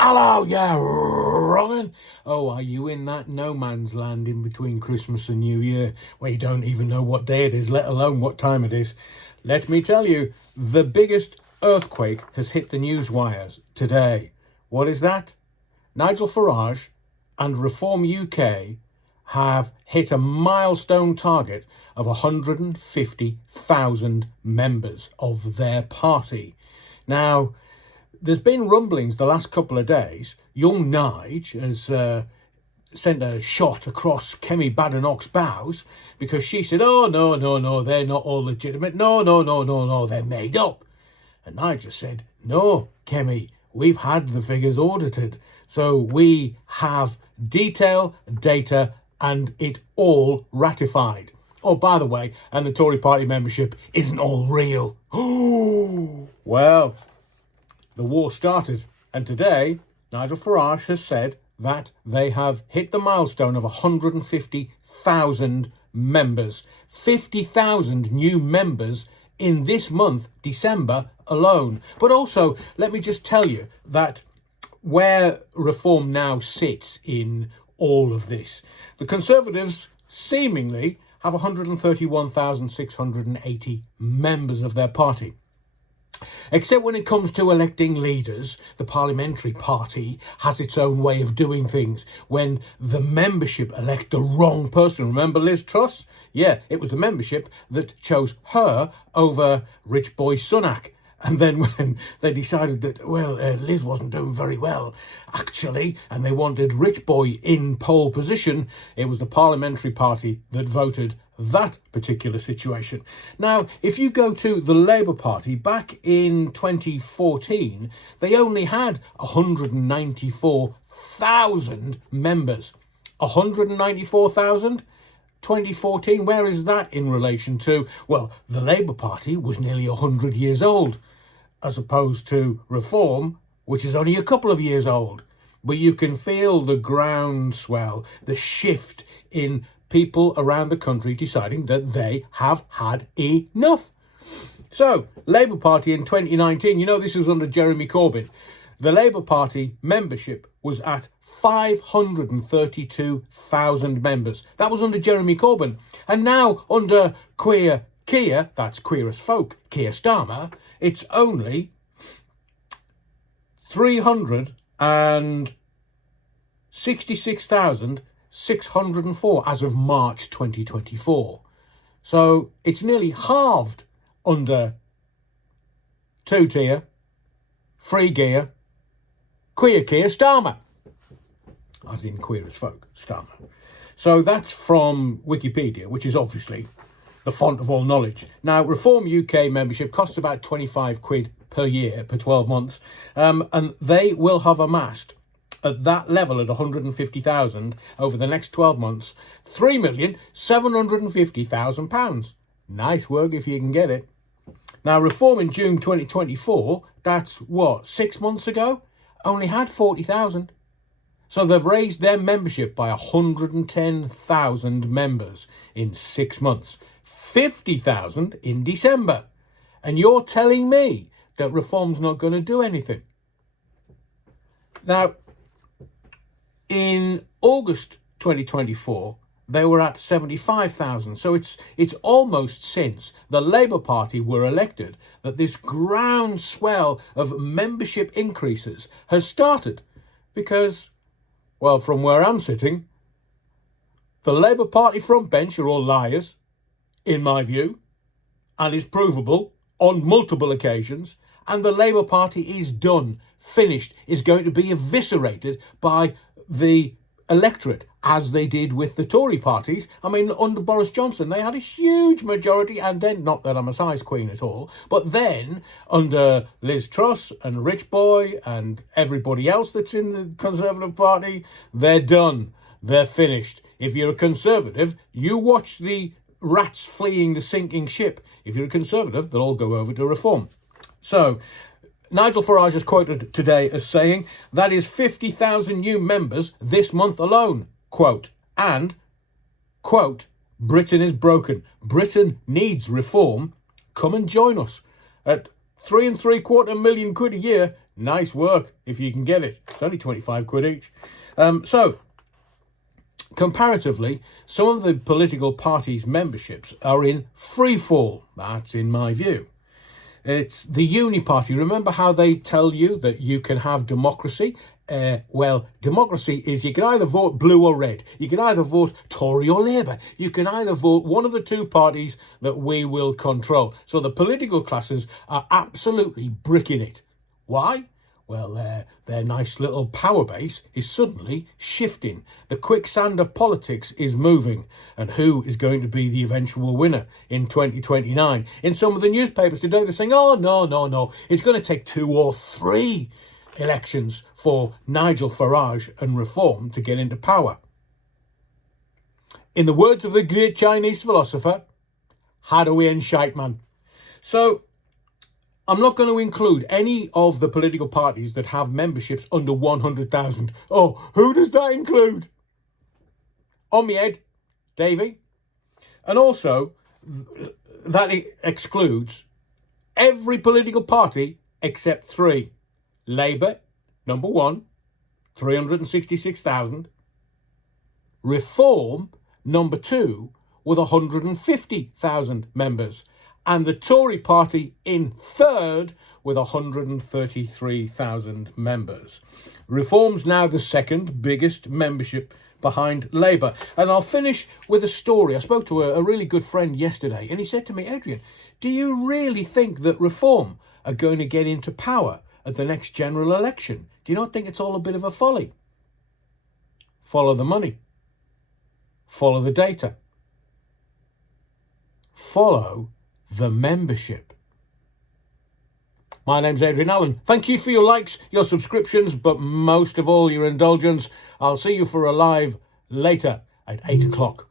Hello, yeah, wrongin'. Oh, are you in that no man's land in between Christmas and New Year, where you don't even know what day it is, let alone what time it is? Let me tell you, the biggest earthquake has hit the news wires today. What is that? Nigel Farage and Reform UK have hit a milestone target of 150,000 members of their party. Now, there's been rumblings the last couple of days. Young Nige has sent a shot across Kemi Badenoch's bows because she said, oh, no, they're not all legitimate. No, they're made up. And Nige said, no, Kemi, we've had the figures audited. So we have detail, data, and it all ratified. Oh, by the way, and the Tory party membership isn't all real. Oh, well, the war started, and today Nigel Farage has said that they have hit the milestone of 150,000 members. 50,000 new members in this month, December alone. But also, let me just tell you that where Reform now sits in all of this, the Conservatives seemingly have 131,680 members of their party. Except when it comes to electing leaders, the parliamentary party has its own way of doing things. When the membership elect the wrong person, remember Liz Truss? Yeah, it was the membership that chose her over Rich Boy Sunak. And then when they decided that, Liz wasn't doing very well, actually, and they wanted Rich Boy in pole position, it was the parliamentary party that voted that particular situation. Now, if you go to the Labour Party, back in 2014, they only had 194,000 members. 194,000? 2014, where is that in relation to? Well, the Labour Party was nearly 100 years old, as opposed to Reform, which is only a couple of years old. But you can feel the groundswell, the shift in people around the country deciding that they have had enough. So, Labour Party in 2019, this was under Jeremy Corbyn. The Labour Party membership was at 532,000 members. That was under Jeremy Corbyn. And now under Queer Keir, that's Queer as Folk, Keir Starmer, it's only 366,604 as of March 2024. So it's nearly halved under two-tier, free gear, Queer Keir Starmer, as in Queer as Folk, Starmer. So that's from Wikipedia, which is obviously the font of all knowledge. Now, Reform UK membership costs about 25 quid per year, per 12 months, and they will have amassed at that level at 150,000 over the next 12 months, £3,750,000. Nice work if you can get it. Now, Reform in June 2024, that's 6 months ago, only had 40,000. So they've raised their membership by 110,000 members in 6 months. 50,000 in December. And you're telling me that Reform's not going to do anything? Now, in August 2024, they were at 75,000. So it's almost since the Labour Party were elected that this groundswell of membership increases has started. Because, well, from where I'm sitting, the Labour Party front bench are all liars, in my view, and is provable on multiple occasions, and the Labour Party is done, finished, is going to be eviscerated by the electorate, as they did with the Tory parties. I mean, under Boris Johnson, they had a huge majority, and then, not that I'm a size queen at all, but then under Liz Truss and Rich Boy and everybody else that's in the Conservative Party, they're done. They're finished. If you're a Conservative, you watch the rats fleeing the sinking ship. If you're a Conservative, they'll all go over to Reform. So, Nigel Farage is quoted today as saying, that is 50,000 new members this month alone, quote, and, quote, Britain is broken. Britain needs reform. Come and join us at £3.75 million a year. Nice work if you can get it. It's only 25 quid each. So, comparatively, some of the political parties' memberships are in free fall. That's in my view. It's the Uni Party. Remember how they tell you that you can have democracy? Well, democracy is you can either vote blue or red. You can either vote Tory or Labour. You can either vote one of the two parties that we will control. So the political classes are absolutely bricking it. Why? Well, their nice little power base is suddenly shifting. The quicksand of politics is moving. And who is going to be the eventual winner in 2029? In some of the newspapers today, they're saying, oh, no. It's going to take 2 or 3 elections for Nigel Farage and Reform to get into power. In the words of the great Chinese philosopher, how do we end shite, man? So, I'm not going to include any of the political parties that have memberships under 100,000. Oh, who does that include? On my head, Davey. And also, that excludes every political party except 3. Labour, number 1, 366,000. Reform, number 2, with 150,000 members. And the Tory party in third with 133,000 members. Reform's now the second biggest membership behind Labour. And I'll finish with a story. I spoke to a really good friend yesterday, and he said to me, Adrian, do you really think that Reform are going to get into power at the next general election? Do you not think it's all a bit of a folly? Follow the money. Follow the data. Follow the membership. My name's Adrian Allen. Thank you for your likes, your subscriptions, but most of all your indulgence. I'll see you for a live later at 8 o'clock.